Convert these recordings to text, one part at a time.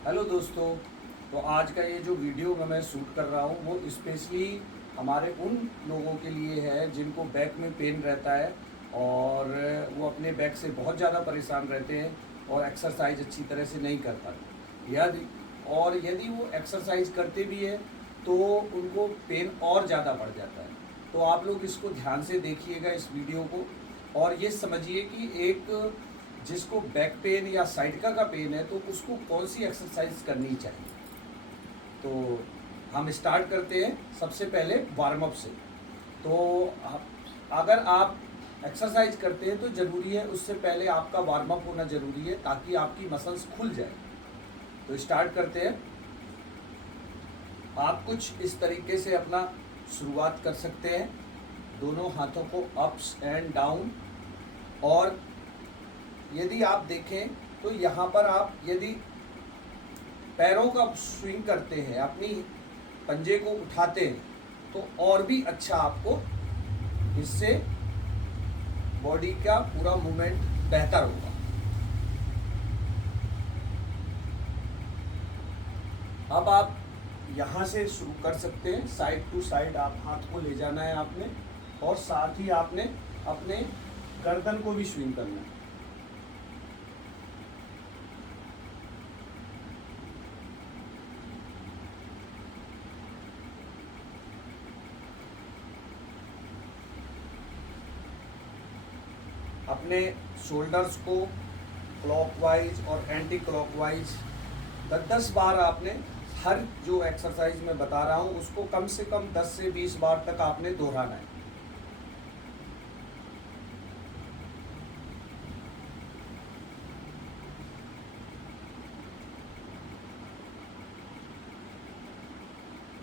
Hello दोस्तों। तो आज का ये जो वीडियो मैं शूट कर रहा हूँ वो स्पेशली हमारे उन लोगों के लिए है जिनको बैक में पेन रहता है और वो अपने बैक से बहुत ज़्यादा परेशान रहते हैं और एक्सरसाइज अच्छी तरह से नहीं कर पाते। यदि वो एक्सरसाइज करते भी है तो उनको पेन और ज़्यादा बढ़ जाता है। तो आप लोग इसको ध्यान से देखिएगा इस वीडियो को और ये समझिए कि एक जिसको बैक पेन या साइटिका का पेन है तो उसको कौन सी एक्सरसाइज करनी चाहिए। तो हम स्टार्ट करते हैं सबसे पहले वार्म अप से। तो अगर आप एक्सरसाइज करते हैं तो ज़रूरी है उससे पहले आपका वार्म अप होना ज़रूरी है ताकि आपकी मसल्स खुल जाए। तो स्टार्ट करते हैं। आप कुछ इस तरीके से अपना शुरुआत कर सकते हैं, दोनों हाथों को अप्स एंड डाउन। और यदि आप देखें तो यहाँ पर आप यदि पैरों का स्विंग करते हैं, अपनी पंजे को उठाते हैं तो और भी अच्छा आपको इससे बॉडी का पूरा मूवमेंट बेहतर होगा। अब आप यहाँ से शुरू कर सकते हैं, साइड टू साइड आप हाथ को ले जाना है आपने और साथ ही आपने अपने गर्दन को भी स्विंग करना है। अपने शोल्डर्स को क्लॉकवाइज और एंटी क्लॉकवाइज 10-10 बार आपने हर जो एक्सरसाइज मैं बता रहा हूँ उसको कम से कम 10 से 20 बार तक आपने दोहराना है।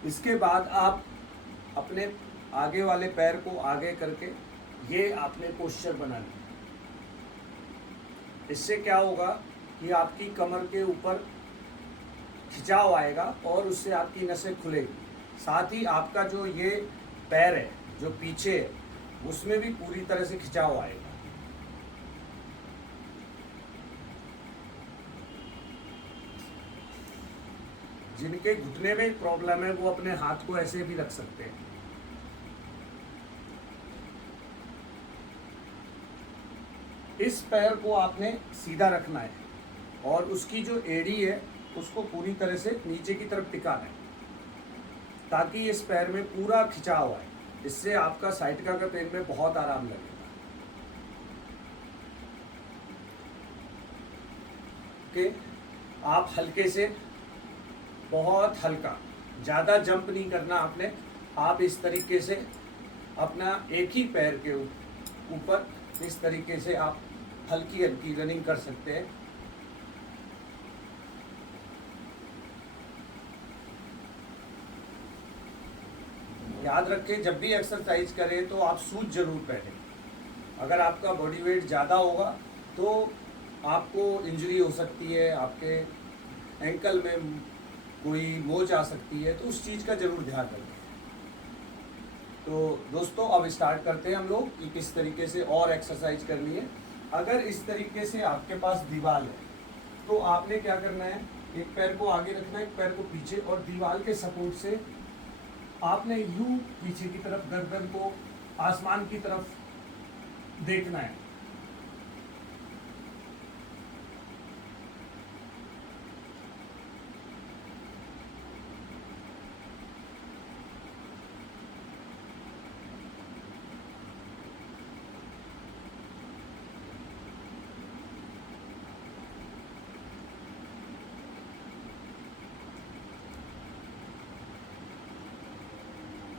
इसके बाद आप अपने आगे वाले पैर को आगे करके ये आपने पोस्चर बनाना है। इससे क्या होगा कि आपकी कमर के ऊपर खिंचाव आएगा और उससे आपकी नसें खुलेगी। साथ ही आपका जो ये पैर है जो पीछे है उसमें भी पूरी तरह से खिंचाव आएगा। जिनके घुटने में प्रॉब्लम है वो अपने हाथ को ऐसे भी रख सकते हैं। इस पैर को आपने सीधा रखना है और उसकी जो एड़ी है उसको पूरी तरह से नीचे की तरफ टिकाना है ताकि इस पैर में पूरा खिंचाव आए। इससे आपका साइटिका का पेन में बहुत आराम लगेगा। ओके, आप हल्के से, बहुत हल्का, ज़्यादा जंप नहीं करना आपने। आप इस तरीके से अपना एक ही पैर के ऊपर इस तरीके से आप हल्की हल्की रनिंग कर सकते हैं। याद रखें जब भी एक्सरसाइज करें तो आप शूज जरूर पहनें। अगर आपका बॉडी वेट ज़्यादा होगा तो आपको इंजरी हो सकती है, आपके एंकल में कोई मोच आ सकती है, तो उस चीज़ का ज़रूर ध्यान रखें। तो दोस्तों अब स्टार्ट करते हैं हम लोग कि किस तरीके से और एक्सरसाइज करनी है। अगर इस तरीके से आपके पास दीवार है तो आपने क्या करना है, एक पैर को आगे रखना है, एक पैर को पीछे, और दीवार के सपोर्ट से आपने यूं पीछे की तरफ गर्दन को आसमान की तरफ देखना है।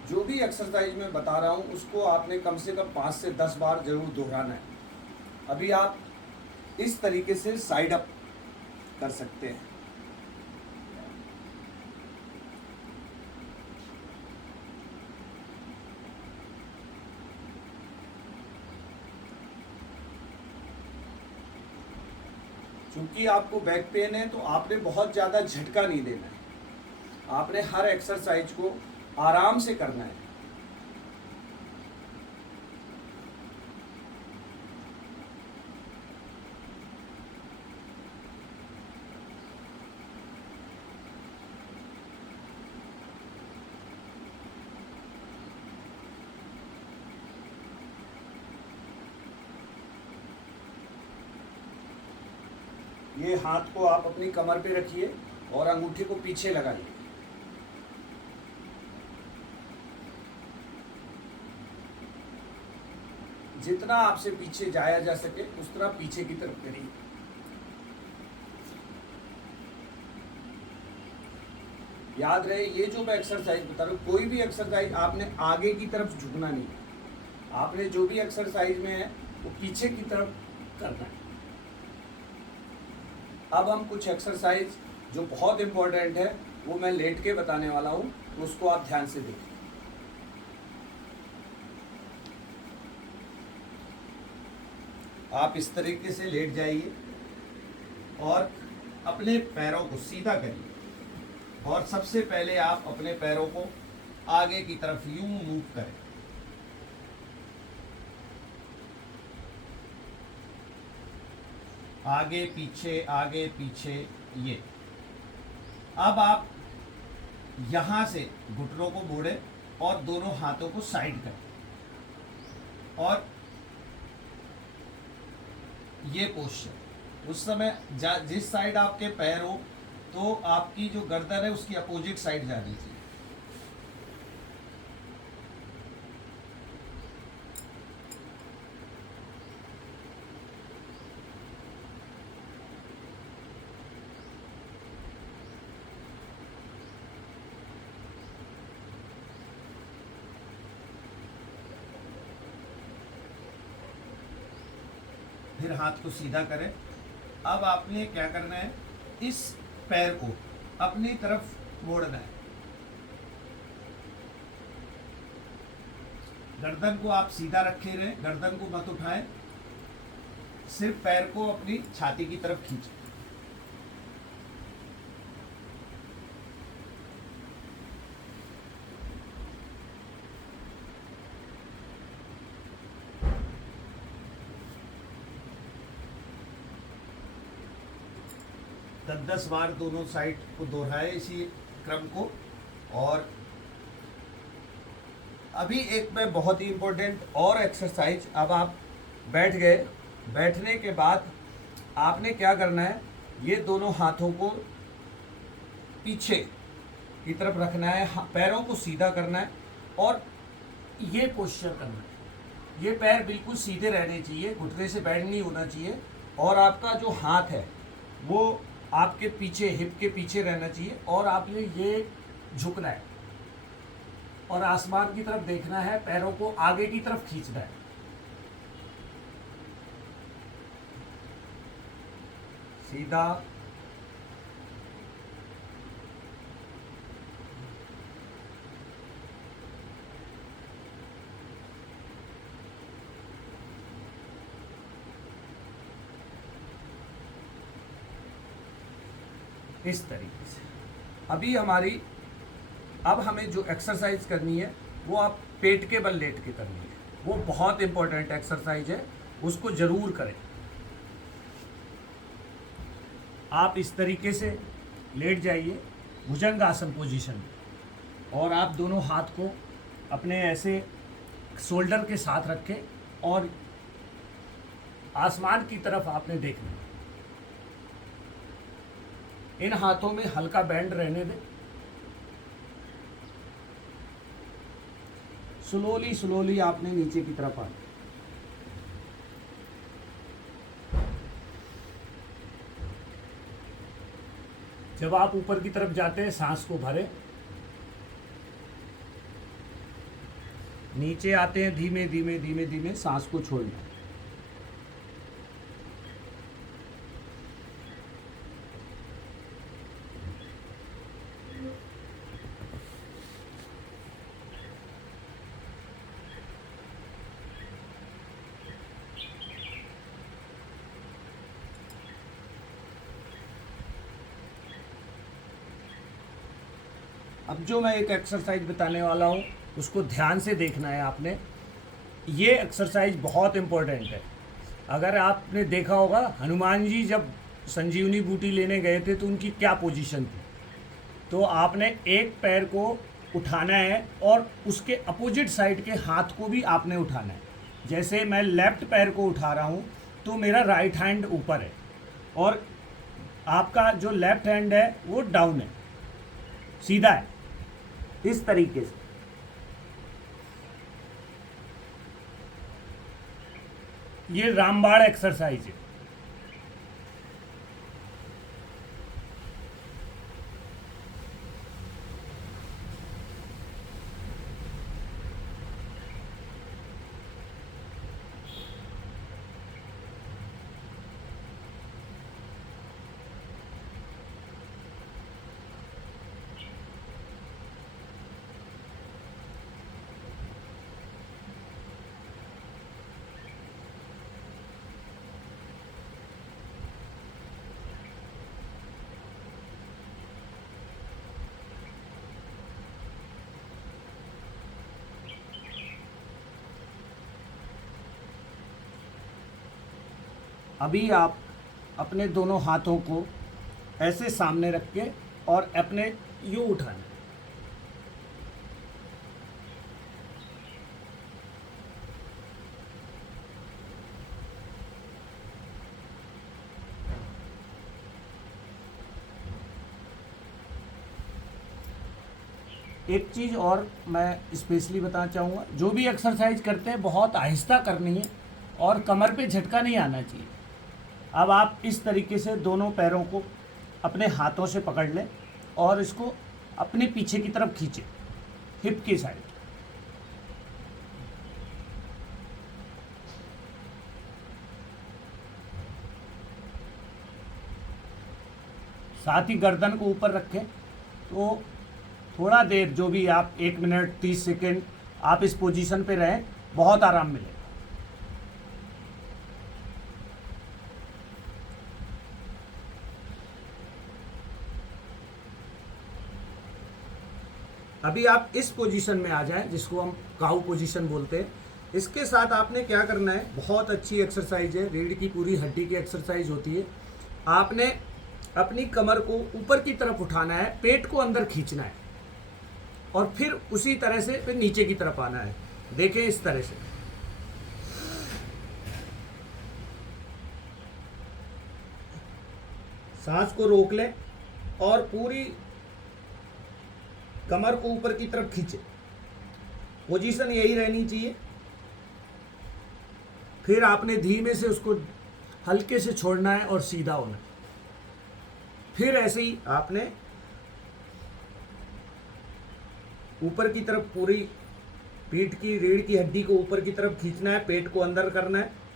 जो भी एक्सरसाइज मैं बता रहा हूँ उसको आपने कम से कम 5 से 10 बार जरूर दोहराना है। अभी आप इस तरीके से साइड अप कर सकते हैं। क्योंकि आपको बैक पेन है तो आपने बहुत ज़्यादा झटका नहीं देना है। आपने हर एक्सरसाइज को आराम से करना है। ये हाथ को आप अपनी कमर पे रखिए और अंगूठे को पीछे लगाइए। जितना आपसे पीछे जाया जा सके उस तरह पीछे की तरफ करिए। याद रहे, ये जो मैं एक्सरसाइज बता रहा हूँ, कोई भी एक्सरसाइज आपने आगे की तरफ झुकना नहीं है। आपने जो भी एक्सरसाइज में है वो पीछे की तरफ करना है। अब हम कुछ एक्सरसाइज जो बहुत इंपॉर्टेंट है वो मैं लेट के बताने वाला हूँ, तो उसको आप ध्यान से देखें। आप इस तरीके से लेट जाइए और अपने पैरों को सीधा करिए और सबसे पहले आप अपने पैरों को आगे की तरफ यूं मूव करें। आगे पीछे ये। अब आप यहां से घुटनों को मोड़ें और दोनों हाथों को साइड करें और ये पोस्चर। उस समय जिस साइड आपके पैर हो तो आपकी जो गर्दन है उसकी अपोजिट साइड जानी चाहिए। फिर हाथ को सीधा करें। अब आपने क्या करना है, इस पैर को अपनी तरफ मोड़ना है। गर्दन को आप सीधा रखे रहें, गर्दन को मत उठाएं, सिर्फ पैर को अपनी छाती की तरफ खींचें। दस 10 बार दोनों साइड को दोहराए इसी क्रम को। और अभी एक में बहुत ही इम्पोर्टेंट और एक्सरसाइज। अब आप बैठ गए, बैठने के बाद आपने क्या करना है, ये दोनों हाथों को पीछे की तरफ रखना है, पैरों को सीधा करना है और ये पोस्चर करना है। ये पैर बिल्कुल सीधे रहने चाहिए, घुटने से बैंड नहीं होना चाहिए और आपका जो हाथ है वो आपके पीछे, हिप के पीछे रहना चाहिए और आपने ये झुकना है और आसमान की तरफ देखना है, पैरों को आगे की तरफ खींचना है। सीधा, इस तरीके से। अभी अब हमें जो एक्सरसाइज करनी है वो आप पेट के बल लेट के करनी है। वो बहुत इंपॉर्टेंट एक्सरसाइज है, उसको जरूर करें। आप इस तरीके से लेट जाइए भुजंगासन पोजीशन में और आप दोनों हाथ को अपने ऐसे शोल्डर के साथ रखें और आसमान की तरफ आपने देखना। इन हाथों में हल्का बैंड रहने दें। स्लोली आपने नीचे की तरफ आना। जब आप ऊपर की तरफ जाते हैं सांस को भरें, नीचे आते हैं धीमे धीमे सांस को छोड़ना। अब जो मैं एक एक्सरसाइज बताने वाला हूँ उसको ध्यान से देखना है आपने। ये एक्सरसाइज बहुत इम्पोर्टेंट है। अगर आपने देखा होगा हनुमान जी जब संजीवनी बूटी लेने गए थे तो उनकी क्या पोजीशन थी, तो आपने एक पैर को उठाना है और उसके अपोजिट साइड के हाथ को भी आपने उठाना है। जैसे मैं लेफ्ट पैर को उठा रहा हूँ तो मेरा राइट हैंड ऊपर है और आपका जो लेफ्ट हैंड है वो डाउन है, सीधा है, इस तरीके से। ये रामबाण एक्सरसाइज है। अभी आप अपने दोनों हाथों को ऐसे सामने रख के और अपने यूं उठाना। एक चीज़ और मैं स्पेशली बताना चाहूँगा, जो भी एक्सरसाइज करते हैं बहुत आहिस्ता करनी है और कमर पे झटका नहीं आना चाहिए। अब आप इस तरीके से दोनों पैरों को अपने हाथों से पकड़ लें और इसको अपने पीछे की तरफ खींचें, हिप की साइड। साथ ही गर्दन को ऊपर रखें। तो थोड़ा देर, जो भी आप 1 मिनट 30 सेकेंड आप इस पोजीशन पे रहें, बहुत आराम मिलेगा। अभी आप इस पोजीशन में आ जाएं, जिसको हम काऊ पोजीशन बोलते हैं। इसके साथ आपने क्या करना है, बहुत अच्छी एक्सरसाइज है, रीढ़ की पूरी हड्डी की एक्सरसाइज होती है। आपने अपनी कमर को ऊपर की तरफ उठाना है, पेट को अंदर खींचना है और फिर उसी तरह से फिर नीचे की तरफ आना है। देखें इस तरह से। सांस को रोक लें और पूरी कमर को ऊपर की तरफ खींचे। पोजीशन यही रहनी चाहिए। फिर आपने धीमे से उसको हल्के से छोड़ना है और सीधा होना है। फिर ऐसे ही आपने ऊपर की तरफ पूरी पीठ की रीढ़ की हड्डी को ऊपर की तरफ खींचना है, पेट को अंदर करना है।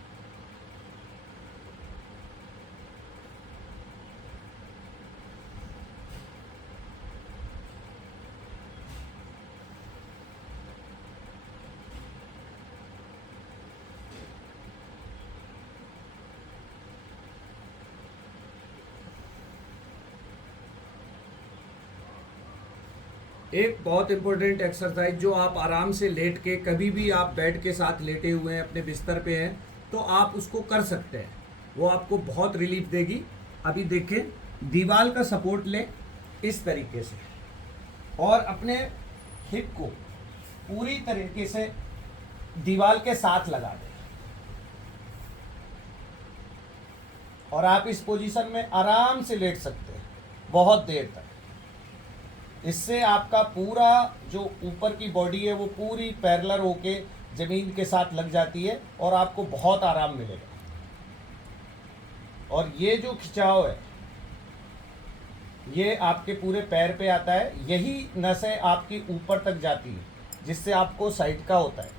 एक बहुत इंपॉर्टेंट एक्सरसाइज जो आप आराम से लेट के, कभी भी आप बेड के साथ लेटे हुए हैं, अपने बिस्तर पे हैं, तो आप उसको कर सकते हैं। वो आपको बहुत रिलीफ देगी। अभी देखें, दीवार का सपोर्ट लें इस तरीके से और अपने हिप को पूरी तरीके से दीवार के साथ लगा दें और आप इस पोजीशन में आराम से लेट सकते हैं बहुत देर तक। इससे आपका पूरा जो ऊपर की बॉडी है वो पूरी पैरेलल होके ज़मीन के साथ लग जाती है और आपको बहुत आराम मिलेगा। और ये जो खिंचाव है ये आपके पूरे पैर पे आता है, यही नसें आपकी ऊपर तक जाती है, जिससे आपको साइड का होता है।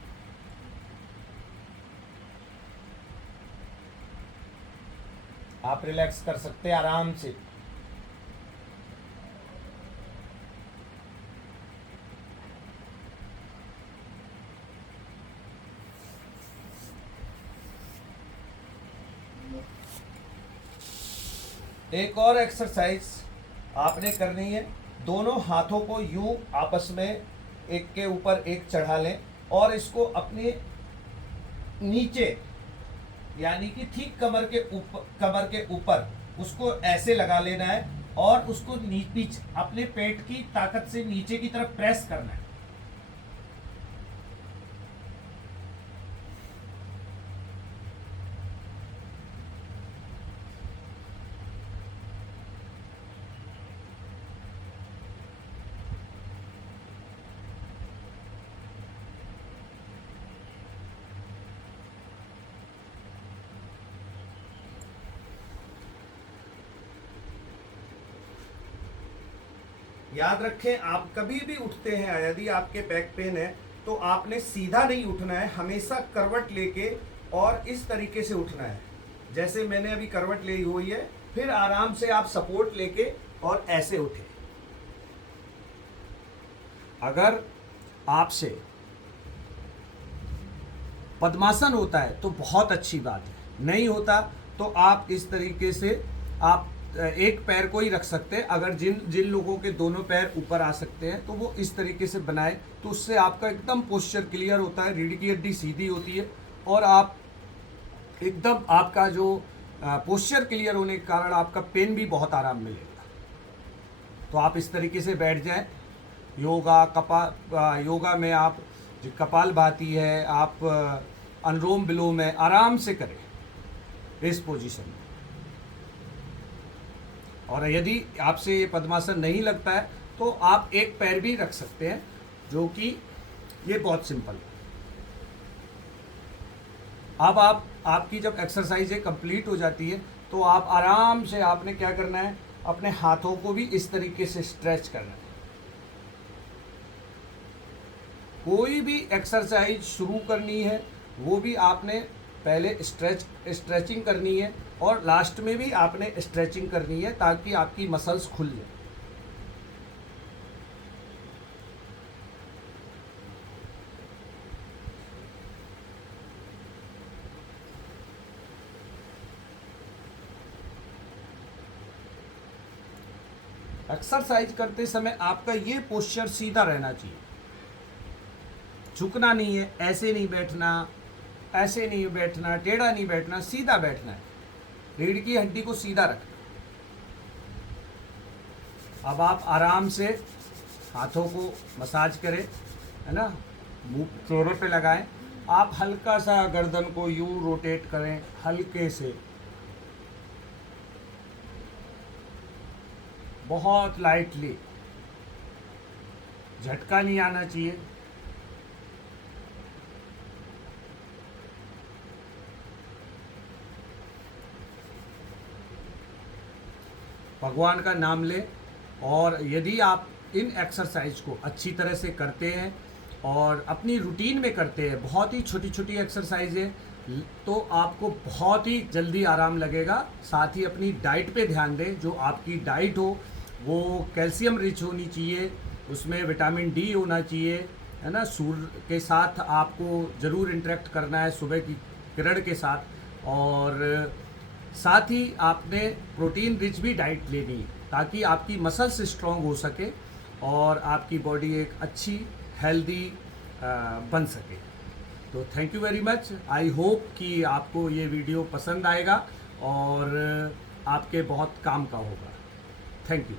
आप रिलैक्स कर सकते हैं आराम से। एक और एक्सरसाइज आपने करनी है, दोनों हाथों को यूं आपस में एक के ऊपर एक चढ़ा लें और इसको अपने नीचे, यानी कि ठीक कमर के ऊपर उसको ऐसे लगा लेना है और उसको पीछे अपने पेट की ताकत से नीचे की तरफ प्रेस करना है। याद रखें, आप कभी भी उठते हैं, यदि आपके बैक पेन है तो आपने सीधा नहीं उठना है, हमेशा करवट लेके और इस तरीके से उठना है। जैसे मैंने अभी करवट ली हुई है, फिर आराम से आप सपोर्ट लेके और ऐसे उठे। अगर आपसे पद्मासन होता है तो बहुत अच्छी बात है, नहीं होता तो आप इस तरीके से आप एक पैर को ही रख सकते हैं। अगर जिन लोगों के दोनों पैर ऊपर आ सकते हैं तो वो इस तरीके से बनाए, तो उससे आपका एकदम पोस्चर क्लियर होता है, रीढ़ की हड्डी सीधी होती है और आप एकदम, आपका जो पोस्चर क्लियर होने के कारण आपका पेन भी बहुत आराम मिलेगा। तो आप इस तरीके से बैठ जाएं। योगा में आप जो कपालभाति है, आप अनुलोम विलोम है, आराम से करें इस पोजीशन में। और यदि आपसे ये पद्मासन नहीं लगता है तो आप एक पैर भी रख सकते हैं, जो कि ये बहुत सिंपल है। अब आपकी जब एक्सरसाइजें कंप्लीट हो जाती है तो आप आराम से, आपने क्या करना है, अपने हाथों को भी इस तरीके से स्ट्रेच करना है। कोई भी एक्सरसाइज शुरू करनी है वो भी आपने पहले स्ट्रेचिंग करनी है और लास्ट में भी आपने स्ट्रेचिंग करनी है, ताकि आपकी मसल्स खुल जाए। एक्सरसाइज करते समय आपका ये पोस्चर सीधा रहना चाहिए, झुकना नहीं है, ऐसे नहीं बैठना, ऐसे नहीं बैठना, टेढ़ा नहीं बैठना, सीधा बैठना है, रीढ़ की हड्डी को सीधा रखना। अब आप आराम से हाथों को मसाज करें, है ना, मुंह चेहरे पे लगाएं। आप हल्का सा गर्दन को यूं रोटेट करें, हल्के से, बहुत लाइटली, झटका नहीं आना चाहिए। भगवान का नाम लें, और यदि आप इन एक्सरसाइज को अच्छी तरह से करते हैं और अपनी रूटीन में करते हैं, बहुत ही छोटी छोटी एक्सरसाइज है, तो आपको बहुत ही जल्दी आराम लगेगा। साथ ही अपनी डाइट पे ध्यान दें। जो आपकी डाइट हो वो कैल्शियम रिच होनी चाहिए, उसमें विटामिन डी होना चाहिए, है ना। सूर्य के साथ आपको ज़रूर इंटरेक्ट करना है, सुबह की किरण के साथ। और साथ ही आपने प्रोटीन रिच भी डाइट लेनी है, ताकि आपकी मसल्स स्ट्रॉन्ग हो सके और आपकी बॉडी एक अच्छी हेल्दी बन सके। तो thank you very much. I hope कि आपको ये वीडियो पसंद आएगा और आपके बहुत काम का होगा। Thank you.